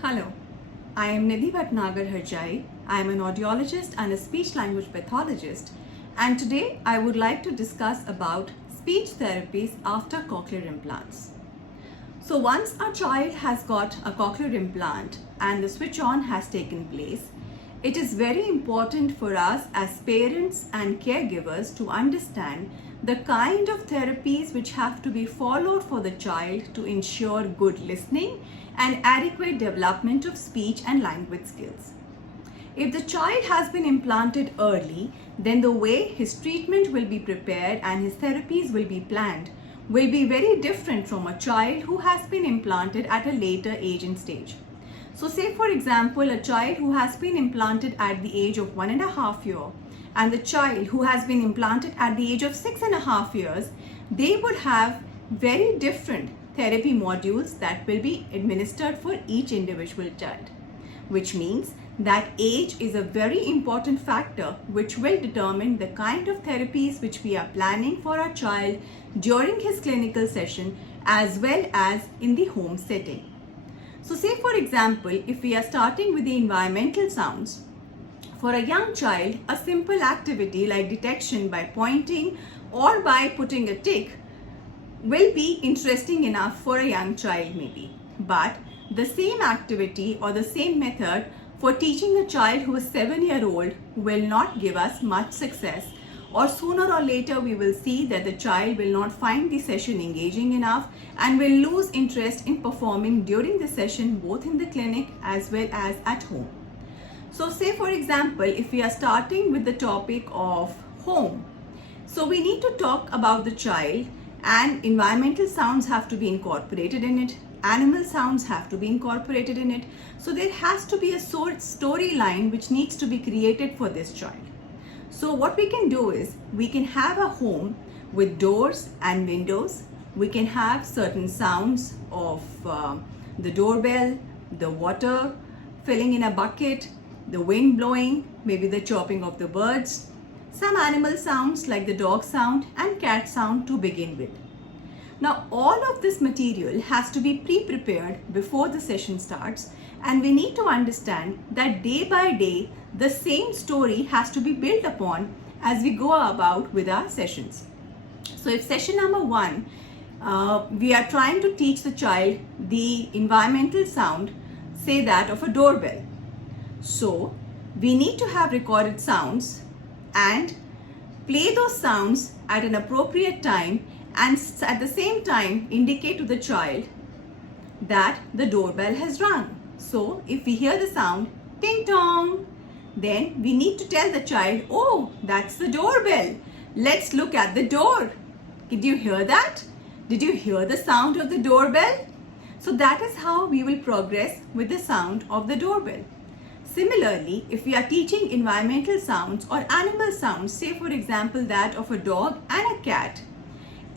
Hello, I am Nidhi Bhatnagar Harjai. I am an audiologist and a speech language pathologist, and today I would like to discuss about speech therapies after cochlear implants. So once a child has got a cochlear implant and the switch on has taken place, it is very important for us as parents and caregivers to understand the kind of therapies which have to be followed for the child to ensure good listening and adequate development of speech and language skills. If the child has been implanted early, then the way his treatment will be prepared and his therapies will be planned will be very different from a child who has been implanted at a later age and stage. So say for example, a child who has been implanted at the age of 1.5 years and the child who has been implanted at the age of 6.5 years, they would have very different therapy modules that will be administered for each individual child, which means that age is a very important factor which will determine the kind of therapies which we are planning for our child during his clinical session as well as in the home setting. So say for example, if we are starting with the environmental sounds, for a young child, a simple activity like detection by pointing or by putting a tick will be interesting enough for a young child maybe. But the same activity or the same method for teaching a child who is 7-year-old will not give us much success, or sooner or later we will see that the child will not find the session engaging enough and will lose interest in performing during the session both in the clinic as well as at home. So say for example, if we are starting with the topic of home, so we need to talk about the child and environmental sounds have to be incorporated in it, animal sounds have to be incorporated in it. So there has to be a sort storyline which needs to be created for this child. So what we can do is we can have a home with doors and windows. We can have certain sounds of the doorbell, the water filling in a bucket, the wind blowing, maybe the chirping of the birds, some animal sounds like the dog sound and cat sound to begin with. Now all of this material has to be pre-prepared before the session starts, and we need to understand that day by day the same story has to be built upon as we go about with our sessions. So if session number 1, we are trying to teach the child the environmental sound, say that of a doorbell. So we need to have recorded sounds and play those sounds at an appropriate time, and at the same time indicate to the child that the doorbell has rung. So if we hear the sound ting tong, then we need to tell the child, oh, that's the doorbell. Let's look at the door. Did you hear that? Did you hear the sound of the doorbell? So that is how we will progress with the sound of the doorbell. Similarly, if we are teaching environmental sounds or animal sounds, say for example that of a dog and a cat,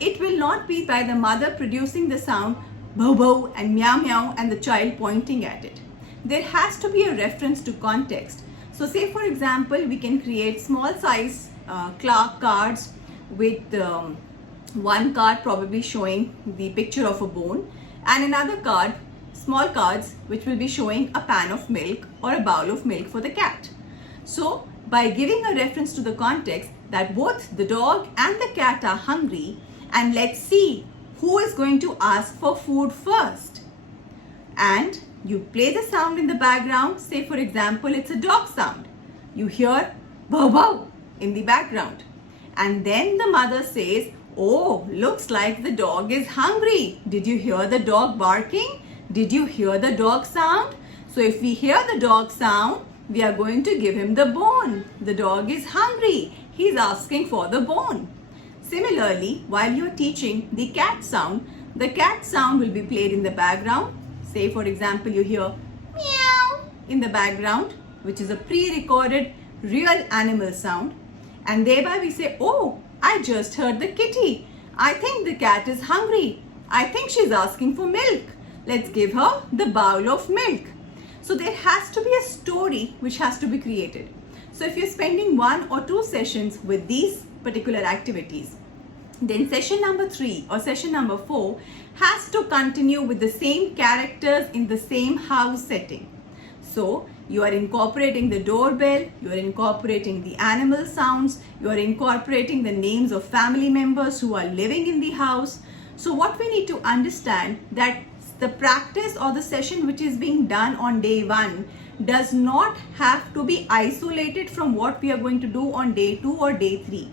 it will not be by the mother producing the sound bow bow and meow meow and the child pointing at it. There has to be a reference to context. So say for example, we can create small size cards with one card probably showing the picture of a bone and another card, small cards, which will be showing a pan of milk or a bowl of milk for the cat. So by giving a reference to the context that both the dog and the cat are hungry, and let's see who is going to ask for food first. And you play the sound in the background. Say for example, it's a dog sound. You hear bow bow in the background. And then the mother says, oh, looks like the dog is hungry. Did you hear the dog barking? Did you hear the dog sound? So if we hear the dog sound, we are going to give him the bone. The dog is hungry. He's asking for the bone. Similarly, while you are teaching the cat sound will be played in the background. Say for example, you hear meow in the background, which is a pre-recorded real animal sound. And thereby we say, oh, I just heard the kitty. I think the cat is hungry. I think she's asking for milk. Let's give her the bowl of milk. So there has to be a story which has to be created. So if you're spending 1 or 2 sessions with these particular activities, Then session number 3 or session number 4 has to continue with the same characters in the same house setting. So you are incorporating the doorbell, you are incorporating the animal sounds, you are incorporating the names of family members who are living in the house. So what we need to understand that the practice or the session which is being done on day 1 does not have to be isolated from what we are going to do on day 2 or day 3.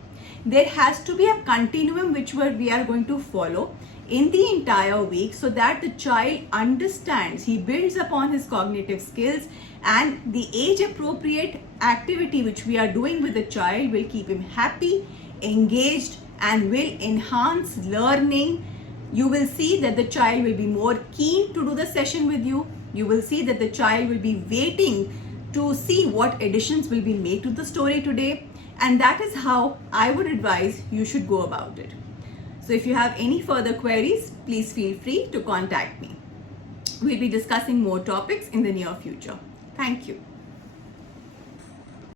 There has to be a continuum which we are going to follow in the entire week so that the child understands, he builds upon his cognitive skills, and the age appropriate activity which we are doing with the child will keep him happy, engaged, and will enhance learning. You will see that the child will be more keen to do the session with you. You will see that the child will be waiting to see what additions will be made to the story today. And that is how I would advise you should go about it. So if you have any further queries, please feel free to contact me. We'll be discussing more topics in the near future. Thank you.